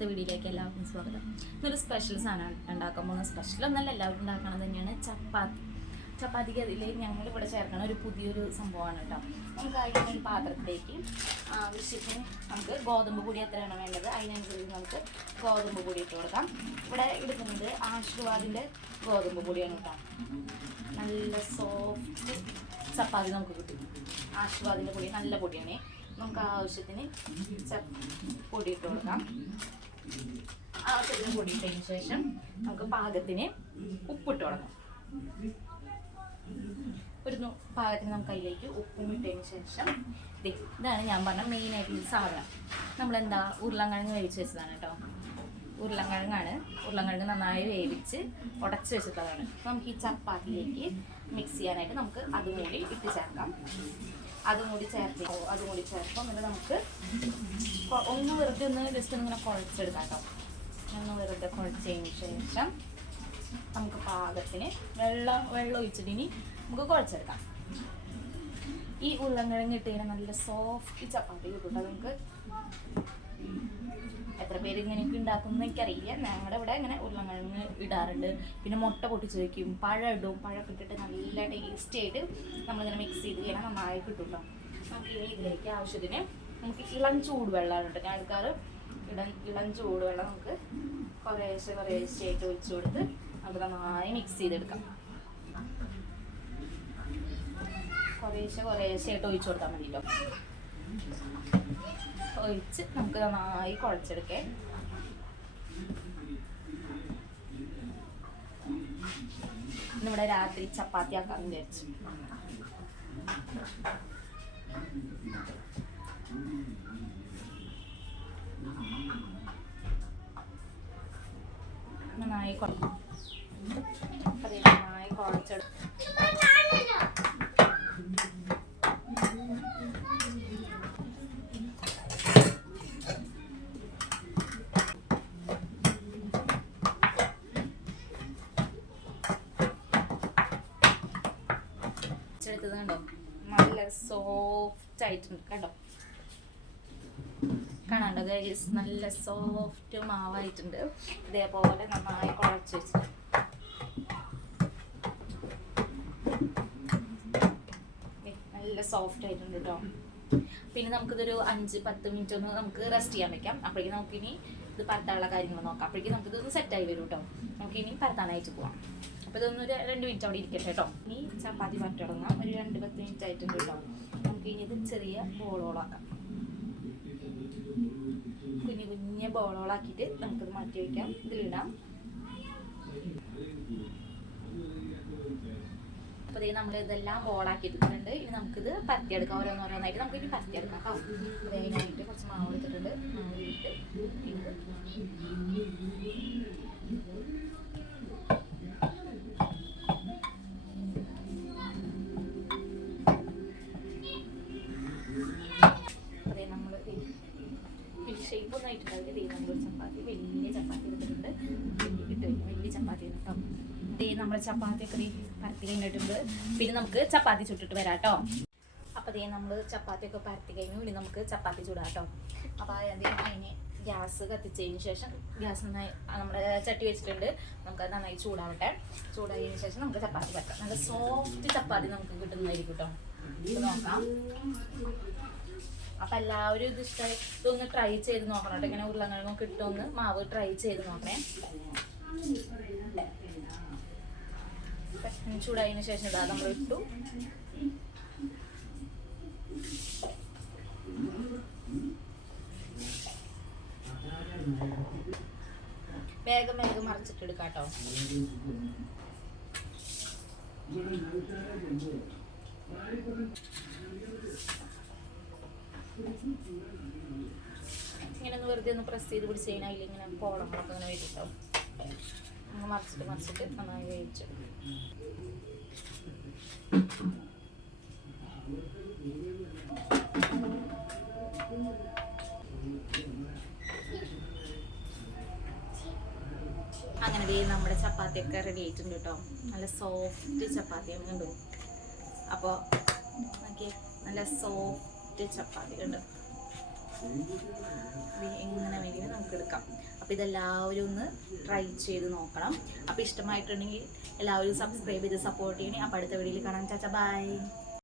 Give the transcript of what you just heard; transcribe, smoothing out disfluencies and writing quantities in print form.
ഇന്നത്തെ വീഡിയോയിലേക്ക് എല്ലാവർക്കും സ്വാഗതം. ഇന്നൊരു സ്പെഷ്യൽ സാധനമാണ് ഉണ്ടാക്കാൻ പോകുന്നത്. സ്പെഷ്യൽ ഒന്നല്ല, എല്ലാവരും ഉണ്ടാക്കണത് തന്നെയാണ് ചപ്പാത്തി. ചപ്പാത്തിക്ക് അതിൽ ഞങ്ങളിവിടെ ചേർക്കണ ഒരു പുതിയൊരു സംഭവമാണ് കേട്ടോ. നമുക്ക് അതിന് ഒരു പാത്രത്തിലേക്ക് ആവശ്യത്തിന് നമുക്ക് ഗോതമ്പ് പൊടി എത്രയാണ് വേണ്ടത് അതിനനുസരിച്ച് നമുക്ക് ഗോതമ്പ് പൊടി ഇട്ട് കൊടുക്കാം. ഇവിടെ എടുക്കുന്നത് ആശീർവാദിൻ്റെ ഗോതമ്പ് പൊടിയാണ് കേട്ടോ. നല്ല സോഫ്റ്റ് ചപ്പാത്തി നമുക്ക് കിട്ടും. ആശീർവാദിൻ്റെ പൊടി നല്ല പൊടിയാണ്. നമുക്ക് ആവശ്യത്തിന് പൊടി ഇട്ട് കൊടുക്കാം. ആവശ്യത്തിന് പൊടി ഇട്ടതിന് ശേഷം നമുക്ക് പാകത്തിന് ഉപ്പിട്ട് കൊടുക്കാം. പാകത്തിന് നമുക്ക് അതിലേക്ക് ഉപ്പും ഇട്ടതിന് ശേഷം ഇതാണ് ഞാൻ പറഞ്ഞ മെയിനായിട്ടുള്ള സാധനം. നമ്മളെന്താ ഉരുളൻകിഴങ്ങ് വേവിച്ച് വെച്ചതാണ് കേട്ടോ. ഉരുളൻകിഴങ്ങ് നന്നായി വേവിച്ച് ഉടച്ച് വെച്ചിട്ടതാണ്. നമുക്ക് ഈ ചപ്പാത്തിയിലേക്ക് മിക്സ് ചെയ്യാനായിട്ട് നമുക്ക് അതും കൂടി ഇട്ട് ചേർക്കാം. അതും കൂടി ചേർക്കും. എന്നിട്ട് നമുക്ക് ഒന്ന് വെറുതെ ജസ്റ്റ് ഇങ്ങനെ കുഴച്ചെടുക്കാം കേട്ടോ. ഒന്ന് വെറുതെ കുഴച്ചതിന് ശേഷം നമുക്ക് പാകത്തിന് വെള്ളം ഒഴിച്ചിട്ട് ഇനി നമുക്ക് കുഴച്ചെടുക്കാം. ഈ ഉരുളൻകിഴങ്ങ് ഇട്ട് കഴിഞ്ഞാൽ നല്ല സോഫ്റ്റ് ചപ്പാത്തി കിട്ടും. നമുക്ക് എത്ര പേര് ഇങ്ങനെയൊക്കെ ഉണ്ടാക്കുന്നത് എനിക്കറിയില്ല. ഞങ്ങളുടെ ഇവിടെ ഇങ്ങനെ ഉരുളൻകിഴങ്ങ് ഇടാറുണ്ട്. പിന്നെ മുട്ട പൊട്ടിച്ച് വയ്ക്കും, പഴം ഇടും. പഴമൊക്കെ ഇട്ടിട്ട് നല്ല ടേസ്റ്റി ആയിട്ട് നമ്മളിങ്ങനെ മിക്സ് ചെയ്ത് കഴിഞ്ഞാൽ നന്നായി കിട്ടും കേട്ടോ. നമുക്ക് ഇനി ഇതിലേക്ക് ആവശ്യത്തിന് നമുക്ക് ഇളം ചൂടുവെള്ളമാണ് കേട്ടോ ഞാൻ എടുക്കാറ്. ഇളം ചൂടുവെള്ളം നമുക്ക് കുറേശ്ശെ ആയിട്ട് ഒഴിച്ചു കൊടുത്ത് നമുക്ക് നന്നായി മിക്സ് ചെയ്തെടുക്കാം. കുറേശ്ശെ ആയിട്ട് ഒഴിച്ചു കൊടുത്താൽ മതി കേട്ടോ. ഒഴിച്ച് നമുക്ക് നന്നായി കുഴച്ചെടുക്കേ. ഇന്നിവിടെ രാത്രി ചപ്പാത്തി ആക്കാമെന്ന് വിചാരിച്ചു. നന്നായി കുഴച്ചെടുക്കും. എടുത്തത് കണ്ടോ, നല്ല സോഫ്റ്റ് ആയിട്ടുണ്ട് കണ്ടോ. കാണാണ്ടോ ഗൈസ്, നല്ല സോഫ്റ്റ് മാവായിട്ടുണ്ട്. ഇതേപോലെ നന്നായി കുഴച്ച് വെച്ച് നല്ല സോഫ്റ്റ് ആയിട്ടുണ്ട് കേട്ടോ. പിന്നെ നമുക്കിതൊരു 5-10 മിനിറ്റ് ഒന്ന് നമുക്ക് റെസ്റ്റ് ചെയ്യാൻ വെക്കാം. അപ്പോഴേക്കും നമുക്കിനി ഇത് പരത്താനുള്ള കാര്യങ്ങൾ നോക്കാം. അപ്പോഴേക്കും നമുക്കിതൊന്ന് സെറ്റായി വരും കേട്ടോ. നമുക്കിനി പരത്താനായിട്ട് പോവാം. അപ്പോൾ ഇതൊന്ന് 2 മിനിറ്റ് അവിടെ ഇരിക്കട്ടെ കേട്ടോ. ഇനി ചപ്പാത്തി പരത്തി തുടങ്ങാം. ഒരു 2-10 മിനിറ്റ് ആയിട്ടുണ്ട് കേട്ടോ. നമുക്ക് ഇനി ഇത് ചെറിയ ബോളോളാക്കാം. കുഞ്ഞു ബോളോളാക്കിയിട്ട് നമുക്കിത് മാറ്റി വയ്ക്കാം. ഇതിലിടാം. അപ്പോൾ നമ്മൾ ഇതെല്ലാം ബോളാക്കി എടുക്കുന്നുണ്ട്. ഇനി നമുക്കിത് പരത്തിയെടുക്കാം. ഓരോന്നായിട്ട് നമുക്ക് ഇനി പരത്തിയെടുക്കാം കേട്ടോ. അതിനായിട്ട് കുറച്ച് മാവ് എടുത്തിട്ടുണ്ട്. മാവിട്ട് ഷേപ്പ് ഒന്നും ആയിട്ടുണ്ടാവില്ല. നമ്മളൊരു ചപ്പാത്തി വലിയ ചപ്പാത്തി എടുത്തിട്ടുണ്ട്. വലിയ ചപ്പാത്തി കേട്ടോ. നമ്മുടെ ചപ്പാത്തിയൊക്കെ പരത്തി കഴിഞ്ഞിട്ടുണ്ട്. പിന്നെ നമുക്ക് ചപ്പാത്തി ചുട്ടിട്ട് വരാം കേട്ടോ. അപ്പോൾ നമ്മൾ ചപ്പാത്തിയൊക്കെ പരത്തി കഴിഞ്ഞു. ഇനി നമുക്ക് ചപ്പാത്തി ചൂടാം കേട്ടോ. അപ്പോൾ അതിന് ഗ്യാസ് കത്തിച്ചതിന് ശേഷം ഗ്യാസ് നന്നായി നമ്മുടെ ചട്ടി വെച്ചിട്ടുണ്ട്. നമുക്കത് നന്നായി ചൂടാവട്ടെ. ചൂടായതിനു ശേഷം നമുക്ക് ചപ്പാത്തി പരത്താം. നല്ല സോഫ്റ്റ് ചപ്പാത്തി നമുക്ക് കിട്ടുന്നതായിരിക്കും കേട്ടോ. ഇത് നോക്കാം. അപ്പം എല്ലാവരും ഇത് ഇഷ്ടമായി ഇതൊന്ന് ട്രൈ ചെയ്ത് നോക്കണം കേട്ടോ. ഇങ്ങനെ ഉരുളൻകിഴങ്ങൊക്കെ ഇട്ടൊന്ന് മാവ് ട്രൈ ചെയ്ത് നോക്കണേ. ചൂടായതിനു ശേഷം ഇതാ നമ്മൾ ഇട്ടു. വേഗം മറിച്ചിട്ടെടുക്കാം കേട്ടോ. ഇങ്ങനെ ഒന്ന് വെറുതെ ഒന്ന് പ്രസ് ചെയ്ത് പിടിച്ച് കഴിഞ്ഞാൽ ഇങ്ങനെ കോളങ്ങളൊക്കെ ഇങ്ങനെ വരും. നമ്മൾ മറിച്ചിട്ട് നന്നായി വേവിച്ചു. അങ്ങനെ നമ്മുടെ ചപ്പാത്തിയൊക്കെ റെഡി ആയിട്ടുണ്ട് കേട്ടോ. നല്ല സോഫ്റ്റ് ചപ്പാത്തിയാണ് കണ്ടു. അപ്പോൾ നല്ല സോഫ്റ്റ് ചപ്പാത്തി ഉണ്ട്. എങ്ങനെ വേണമെങ്കിലും നമുക്ക് എടുക്കാം. അപ്പോൾ ഇതെല്ലാവരും ഒന്ന് ട്രൈ ചെയ്ത് നോക്കണം. അപ്പോൾ ഇഷ്ടമായിട്ടുണ്ടെങ്കിൽ എല്ലാവരും സബ്സ്ക്രൈബ് ചെയ്ത് സപ്പോർട്ട് ചെയ്യണേ. അപ്പോൾ അടുത്ത വീഡിയോയിൽ കാണാം. ചാച്ച ബൈ.